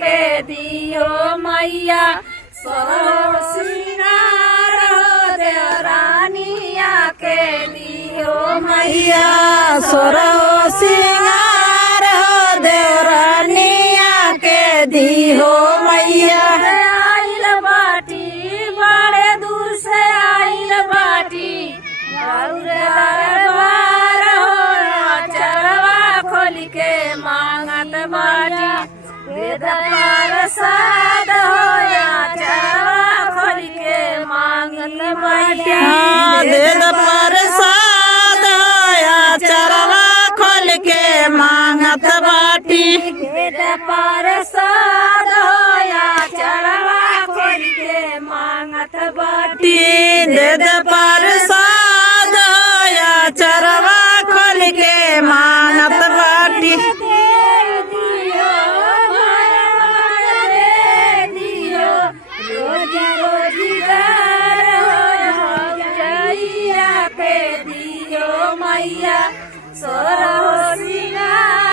के दियो मैया सोरो सिंगार हो देवरानिया के दियो मैया सोरो सिंगार हो देवरानिया के दिहो मैया। आइल बाटी बड़े दूर से आइल बाटी दरबार हो चरवा खोल के मांगत बाटी वेद प्रसाद हो चरवा खोल के मांगत बाटी वेद प्रसाद या चरवा खोल के मांगत बाटी। वेद प्रसाद हो चरवा खोल के मांगत बाटी वेद प्रसाद या चरवा खोल के मांगत बाटी। मैया सोरो सिंगार